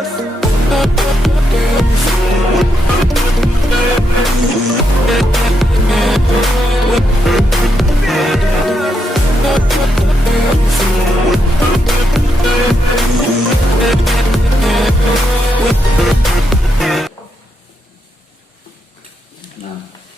Nah,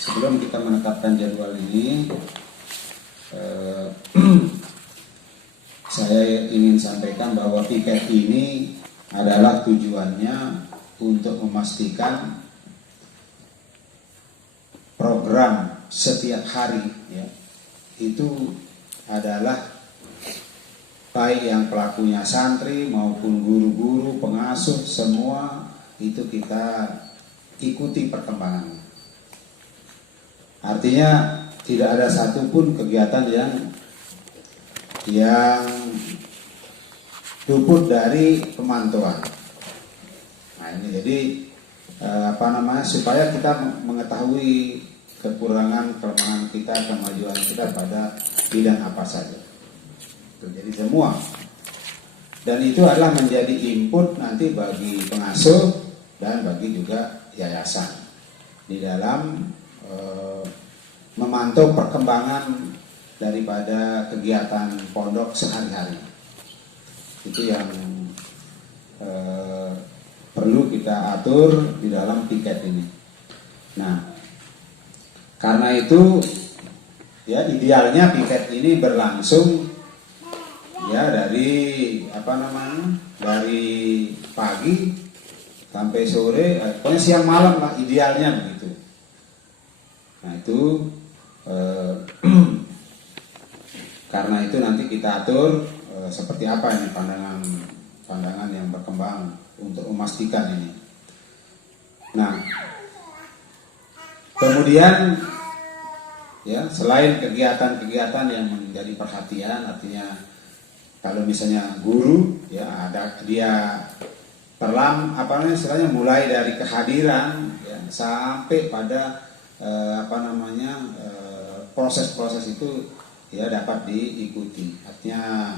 sebelum kita menetapkan jadwal ini, saya ingin sampaikan bahwa piket ini adalah tujuannya untuk memastikan program setiap hari ya, itu adalah baik yang pelakunya santri maupun guru-guru, pengasuh, semua itu kita ikuti perkembangannya. Artinya tidak ada satupun kegiatan yang luput dari pemantauan. Nah ini jadi supaya kita mengetahui kekurangan, kelemahan kita, kemajuan kita pada bidang apa saja. Jadi semua. Dan itu adalah menjadi input nanti bagi pengasuh dan bagi juga yayasan di dalam memantau perkembangan daripada kegiatan pondok sehari-hari. Itu yang perlu kita atur di dalam piket ini. Dari Karena itu ya idealnya piket ini berlangsung ya dari dari pagi sampai sore, pokoknya siang malam lah idealnya begitu. Nah itu karena itu nanti kita atur seperti apa ini pandangan yang berkembang untuk memastikan ini. Nah, kemudian ya selain kegiatan-kegiatan yang menjadi perhatian, artinya kalau misalnya guru ya ada dia istilahnya mulai dari kehadiran ya, sampai pada proses-proses itu ya dapat diikuti. Artinya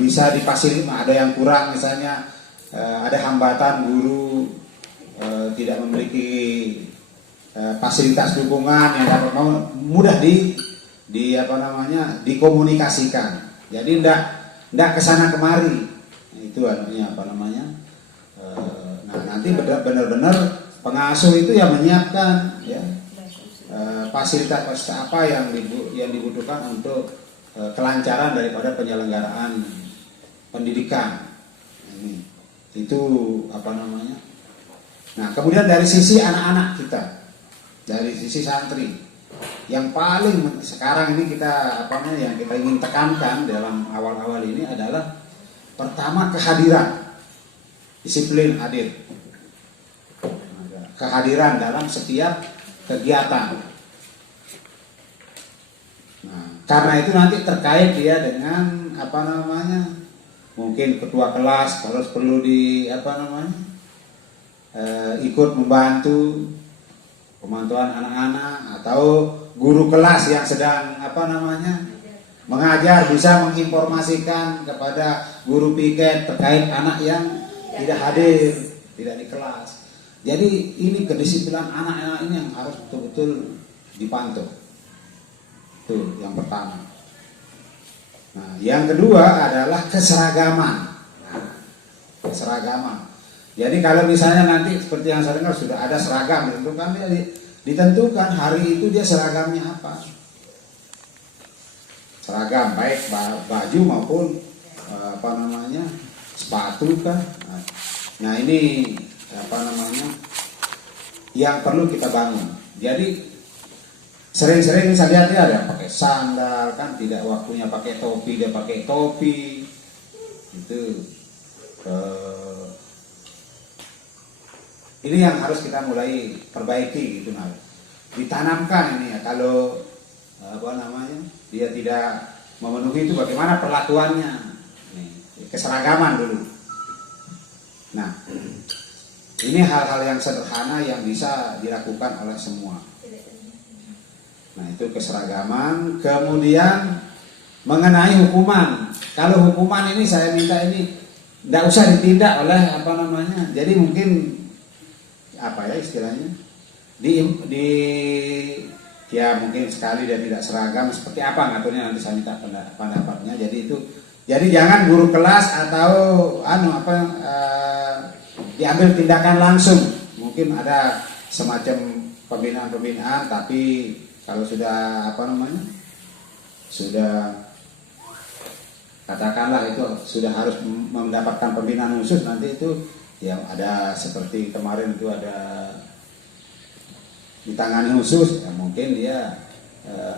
bisa difasilitasi, ada yang kurang misalnya ada hambatan guru tidak memiliki fasilitas dukungan yang dapat mudah dikomunikasikan. Jadi ndak kesana kemari. Itu artinya nanti benar-benar pengasuh itu yang menyiapkan ya fasilitas apa yang dibutuhkan untuk kelancaran daripada penyelenggaraan pendidikan. Itu Nah, kemudian dari sisi anak-anak kita, dari sisi santri, yang paling sekarang ini yang kita ingin tekankan dalam awal-awal ini adalah pertama kehadiran, disiplin hadir, kehadiran dalam setiap kegiatan. Nah, karena itu nanti terkait dia dengan mungkin ketua kelas kalau perlu ikut membantu pemantauan anak-anak, atau guru kelas yang sedang mengajar bisa menginformasikan kepada guru piket terkait anak yang tidak hadir, tidak di kelas. Jadi ini kedisiplinan anak-anak ini yang harus betul-betul dipantau. Itu yang pertama. Nah, yang kedua adalah keseragaman. Keseragaman. Jadi kalau misalnya nanti seperti yang saya dengar sudah ada seragam ditentukan hari itu dia seragamnya apa. Seragam baik baju maupun sepatu kan. Nah ini yang perlu kita bangun. Jadi sering-sering saya lihat dia ada pakai sandal kan, tidak waktunya pakai topi dia pakai topi. Itu ini yang harus kita mulai perbaiki gitu, ditanamkan ini ya. Kalau dia tidak memenuhi itu bagaimana perlakuannya, keseragaman dulu. Nah ini hal-hal yang sederhana yang bisa dilakukan oleh semua. Nah itu keseragaman. Kemudian mengenai hukuman, kalau hukuman ini saya minta ini nggak usah ditindak oleh apa namanya. Jadi mungkin apa ya istilahnya di ya mungkin sekali dia tidak seragam seperti apa ngaturnya, nanti saya minta pendapatnya. Jadi jangan guru kelas atau diambil tindakan langsung. Mungkin ada semacam pembinaan, tapi kalau sudah sudah katakanlah itu sudah harus mendapatkan pembinaan khusus, nanti itu ya ada seperti kemarin itu ada ditangani khusus, ya mungkin dia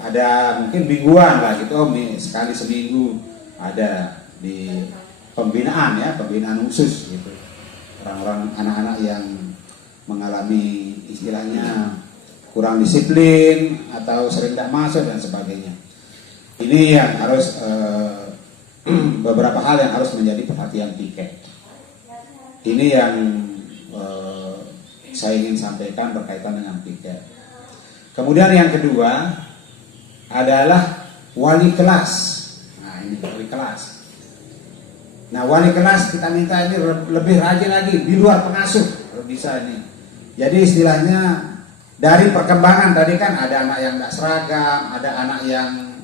ada mungkin mingguan lah gitu, sekali seminggu ada di pembinaan khusus gitu, orang-orang anak-anak yang mengalami istilahnya kurang disiplin atau sering tidak masuk dan sebagainya. Ini yang harus beberapa hal yang harus menjadi perhatian piket. Ini yang saya ingin sampaikan berkaitan dengan piket. Kemudian yang kedua adalah wali kelas. Nah ini wali kelas. Nah wali kelas kita minta ini lebih rajin lagi di luar pengasuh kalau bisa ini. Jadi istilahnya dari perkembangan tadi kan ada anak yang tidak seragam, ada anak yang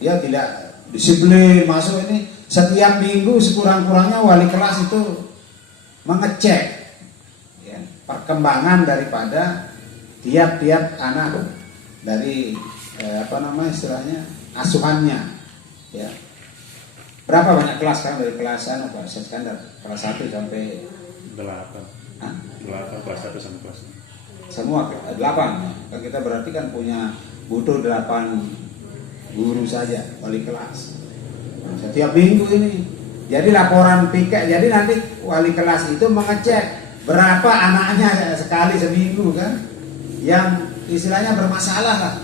dia tidak disiplin masuk ini. Setiap minggu sekurang-kurangnya wali kelas itu mengecek perkembangan daripada tiap-tiap anak dari istilahnya asuhannya, ya. Berapa banyak kelas kan dari kelas standar kelas 1 sampai 8. 8 kelas 1 sampai kelas 6. Semua 8. Kan kita berarti kan butuh 8 guru saja wali kelas. Nah, setiap minggu ini. Jadi laporan piket. Jadi nanti wali kelas itu mengecek berapa anaknya sekali seminggu kan, yang istilahnya bermasalah lah.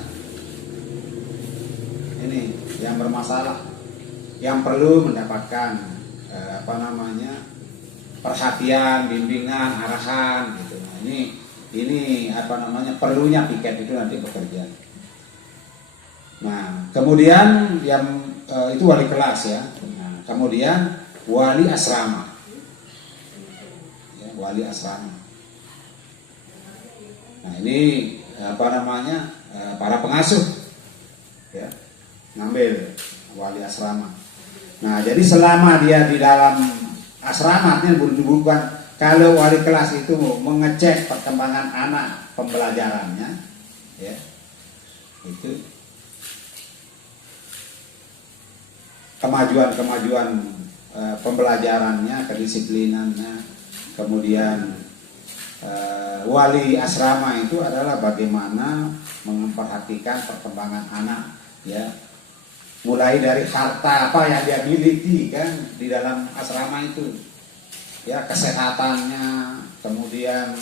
Ini yang bermasalah, yang perlu mendapatkan perhatian, bimbingan, arahan gitu. Nah, ini perlunya piket itu nanti bekerja. Nah kemudian yang itu wali kelas ya. Nah, kemudian wali asrama. Wali asrama. Nah ini para pengasuh ya ngambil wali asrama. Nah jadi selama dia di dalam asrama artinya bukan kalau wali kelas itu mengecek perkembangan anak pembelajarannya, ya itu kemajuan pembelajarannya, kedisiplinannya. Kemudian wali asrama itu adalah bagaimana memperhatikan perkembangan anak, ya, mulai dari harta apa yang dia miliki kan di dalam asrama itu, ya, kesehatannya, kemudian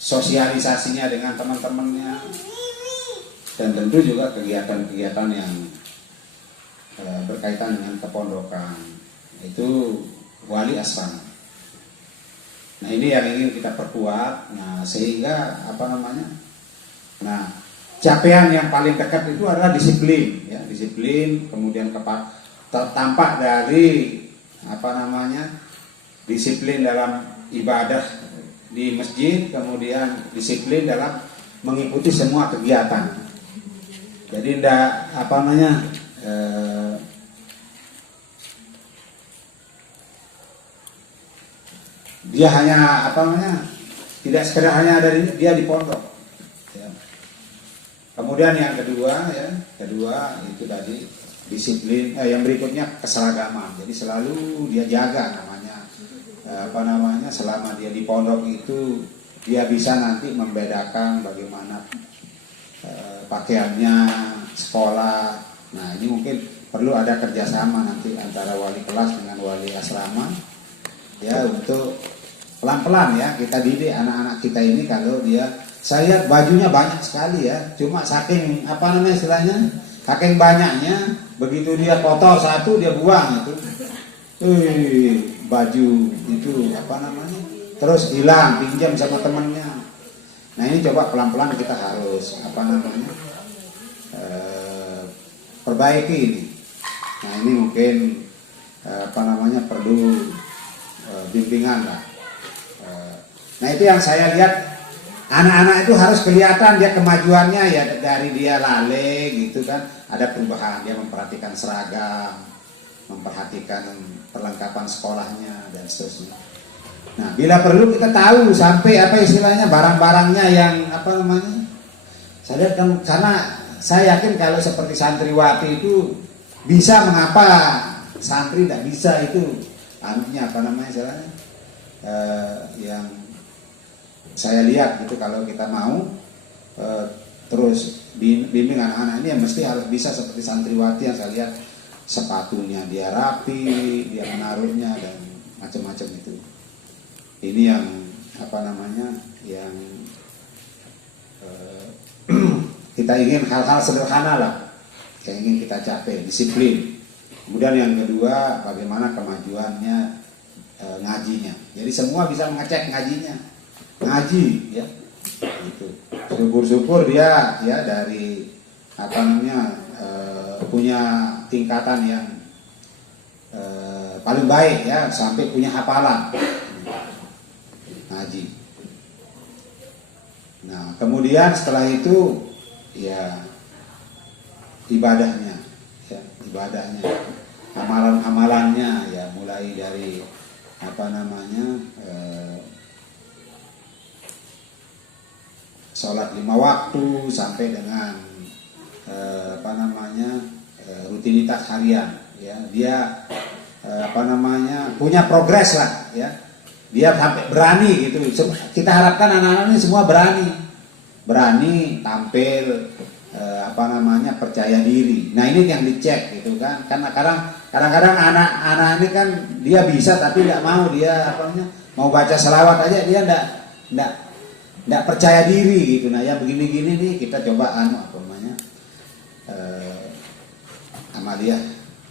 sosialisasinya dengan teman-temannya, dan tentu juga kegiatan-kegiatan yang berkaitan dengan kepondokan. Itu wali asrama. Nah ini yang ingin kita perkuat. Nah sehingga nah capaian yang paling dekat itu adalah disiplin, ya, disiplin. Kemudian tampak dari disiplin dalam ibadah di masjid, kemudian disiplin dalam mengikuti semua kegiatan. Jadi dia hanya tidak sekedar hanya dia di pondok, ya. Kemudian yang kedua itu tadi disiplin. Yang berikutnya keseragaman. Jadi selalu dia jaga selama dia di pondok itu dia bisa nanti membedakan bagaimana pakaiannya, sekolah. Nah ini mungkin perlu ada kerjasama nanti antara wali kelas dengan wali asrama, ya, untuk pelan-pelan ya kita didik anak-anak kita ini. Kalau saya lihat bajunya banyak sekali ya, cuma saking saking banyaknya, begitu dia kotor satu dia buang itu, baju itu terus hilang, pinjam sama temannya. Nah ini coba pelan-pelan kita harus perbaiki ini. Nah ini mungkin perlu bimbingan lah. Nah itu yang saya lihat, anak-anak itu harus kelihatan dia kemajuannya ya, dari dia lale gitu kan, ada perubahan, dia memperhatikan seragam, memperhatikan perlengkapan sekolahnya dan seterusnya. Nah bila perlu kita tahu sampai istilahnya barang-barangnya yang saya lihat kan, karena saya yakin kalau seperti santriwati itu bisa, mengapa santri tidak bisa, itu istilahnya yang saya lihat gitu. Kalau kita mau terus bimbing anak-anak ini ya mesti harus bisa seperti santriwati yang saya lihat, sepatunya dia rapi, dia menaruhnya dan macam-macam itu. Ini yang yang kita ingin, hal-hal sederhana lah yang ingin kita capai, disiplin. Kemudian yang kedua, bagaimana kemajuannya ngajinya. Jadi semua bisa mengecek ngajinya, ngaji ya. Itu syukur-syukur dia ya dari punya tingkatan yang paling baik ya, sampai punya hafalan ngaji. Nah kemudian setelah itu ya ibadahnya, amalan-amalannya ya, mulai dari sholat 5 waktu sampai dengan rutinitas harian ya. Dia punya progres lah ya, dia sampai berani gitu. Kita harapkan anak-anak ini semua berani tampil, percaya diri. Nah ini yang dicek gitu kan, karena kadang-kadang anak-anak ini kan dia bisa tapi nggak mau, dia mau baca selawat aja dia nggak percaya diri gitu. Nah yang begini-gini nih kita coba amaliyah.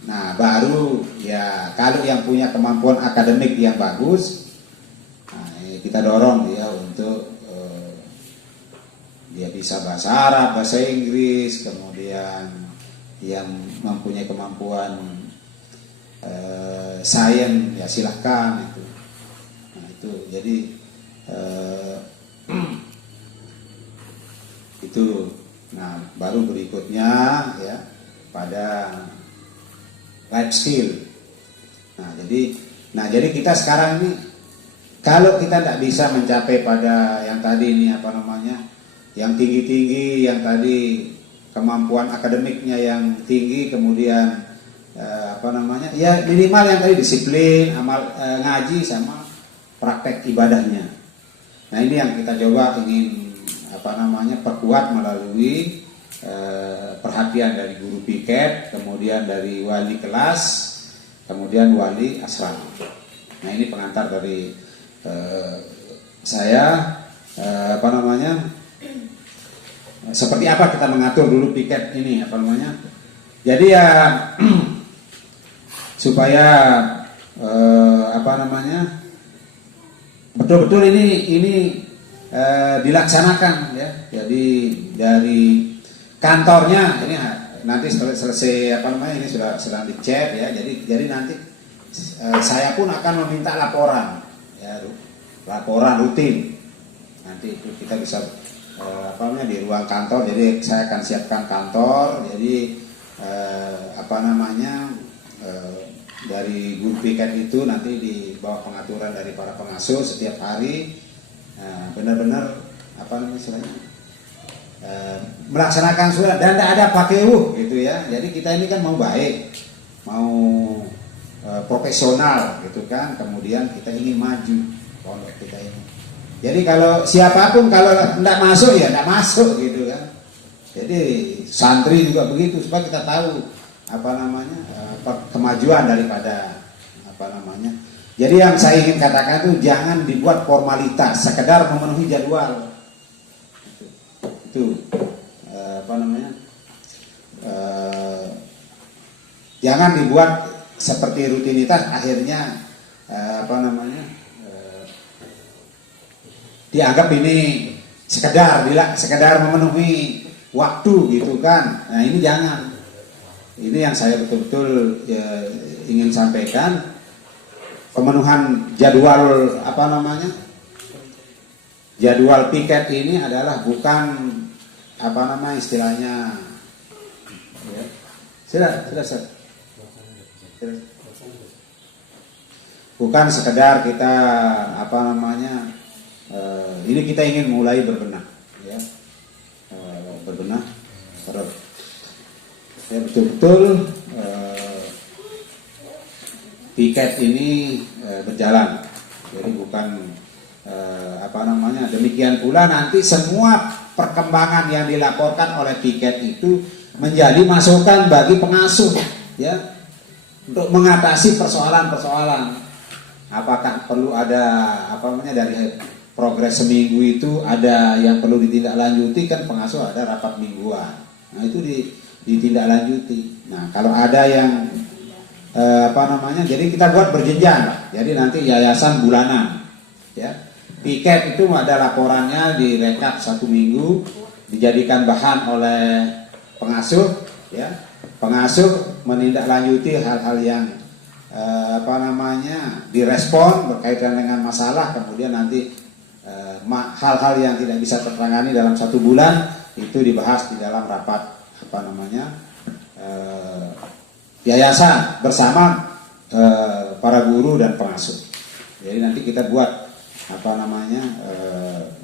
Nah baru ya, kalau yang punya kemampuan akademik yang bagus, nah, kita dorong dia untuk dia bisa bahasa Arab, bahasa Inggris, kemudian yang mempunyai kemampuan sains ya silahkan itu. Nah itu jadi itu. Nah baru berikutnya ya pada life skill. Nah jadi kita sekarang ini, kalau kita tidak bisa mencapai pada yang tadi ini yang tinggi-tinggi, yang tadi kemampuan akademiknya yang tinggi, kemudian ya minimal yang tadi disiplin, ngaji sama praktek ibadahnya. Nah ini yang kita coba ingin perkuat melalui perhatian dari guru piket, kemudian dari wali kelas, kemudian wali asrama. Nah ini pengantar dari saya, seperti apa kita mengatur dulu piket ini, jadi ya supaya betul-betul ini dilaksanakan ya. Jadi dari kantornya ini nanti selesai ini sedang dicek ya. Jadi nanti saya pun akan meminta laporan ya, laporan rutin. Nanti itu kita bisa di ruang kantor. Jadi saya akan siapkan kantor. Jadi dari guru piket itu nanti di bawah pengaturan dari para pengasuh setiap hari benar-benar melaksanakan surat dan tidak ada pakai gitu ya. Jadi kita ini kan mau baik, mau profesional gitu kan. Kemudian kita ingin maju pondok kita ini. Jadi kalau siapapun kalau tidak masuk ya tidak masuk gitu kan. Jadi santri juga begitu, supaya kita tahu kemajuan daripada Jadi yang saya ingin katakan itu jangan dibuat formalitas, sekedar memenuhi jadwal. Itu jangan dibuat seperti rutinitas, akhirnya dianggap ini sekedar memenuhi waktu gitu kan. Nah ini jangan. ini yang saya betul-betul ingin sampaikan. Pemenuhan jadwal jadwal piket ini adalah bukan istilahnya ya. Sudah. Bukan sekedar kita ini kita ingin mulai berbenah ya. Berbenah terus ya, betul-betul piket ini berjalan. Jadi bukan demikian pula nanti semua perkembangan yang dilaporkan oleh piket itu menjadi masukan bagi pengasuh ya untuk mengatasi persoalan-persoalan. Apakah perlu ada dari progres seminggu itu ada yang perlu ditindaklanjuti, kan pengasuh ada rapat mingguan. Nah itu ditindaklanjuti. Nah kalau ada yang jadi kita buat berjenjang lah. Jadi nanti yayasan bulanan ya. Piket itu ada laporannya direkap 1 minggu, dijadikan bahan oleh pengasuh ya. Pengasuh menindaklanjuti hal-hal yang direspon berkaitan dengan masalah, kemudian nanti hal-hal yang tidak bisa tertangani dalam 1 bulan itu dibahas di dalam rapat yayasan bersama para guru dan pengasuh. Jadi nanti kita buat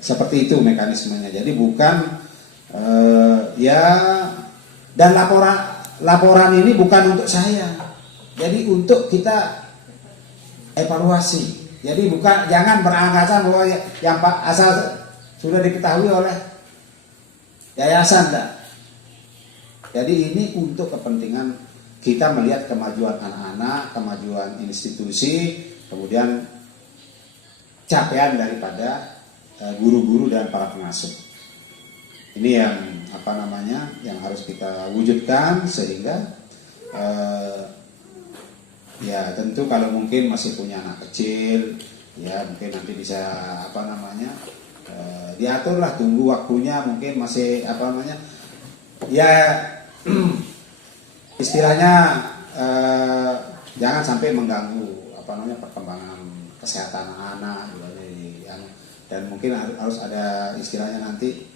seperti itu mekanismenya. Jadi bukan dan laporan ini bukan untuk saya. Jadi untuk kita evaluasi. Jadi jangan beranggapan bahwa yang asal sudah diketahui oleh yayasan dah. Jadi ini untuk kepentingan kita melihat kemajuan anak-anak, kemajuan institusi, kemudian capaian daripada guru-guru dan para pengasuh. Ini yang yang harus kita wujudkan sehingga ya tentu kalau mungkin masih punya anak kecil, ya mungkin nanti bisa diaturlah tunggu waktunya, mungkin masih ya istilahnya jangan sampai mengganggu perkembangan kesehatan anak dan mungkin harus ada istilahnya nanti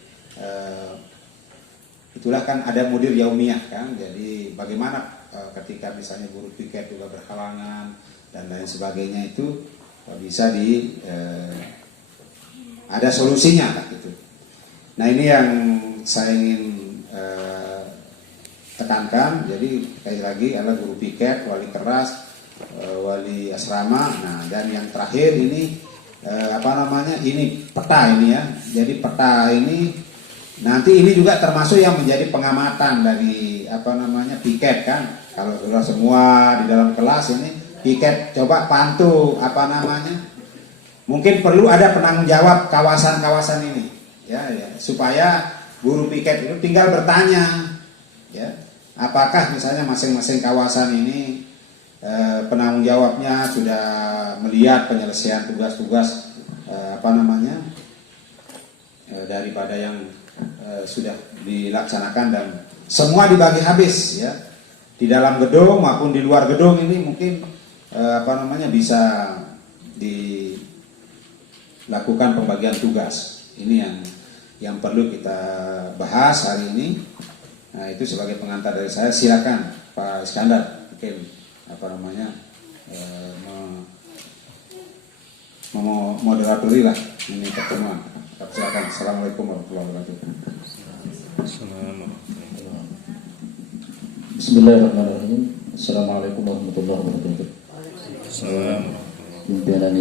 itulah kan ada model yaumiyah kan. Jadi bagaimana ketika misalnya guru piket juga berhalangan dan lain sebagainya itu bisa ada solusinya lah gitu. Nah ini yang saya ingin tekankan. Jadi sekali lagi adalah guru piket, wali kelas, wali asrama. Nah dan yang terakhir ini ini peta ini ya. Jadi peta ini nanti ini juga termasuk yang menjadi pengamatan dari piket kan. Kalau sudah semua di dalam kelas ini piket coba pantau mungkin perlu ada penanggung jawab kawasan-kawasan ini ya supaya guru piket itu tinggal bertanya ya apakah misalnya masing-masing kawasan ini penanggung jawabnya sudah melihat penyelesaian tugas-tugas daripada yang sudah dilaksanakan dan semua dibagi habis ya di dalam gedung maupun di luar gedung. Ini mungkin bisa dilakukan pembagian tugas. Ini yang perlu kita bahas hari ini. Nah itu sebagai pengantar dari saya. Silakan Pak Iskandar mungkin moderatori lah ini pertemuan. Silakan. Assalamualaikum warahmatullahi wabarakatuh. Bismillahirrahmanirrahim. Assalamualaikum warahmatullahi wabarakatuh. Assalamualaikum. Pimpinan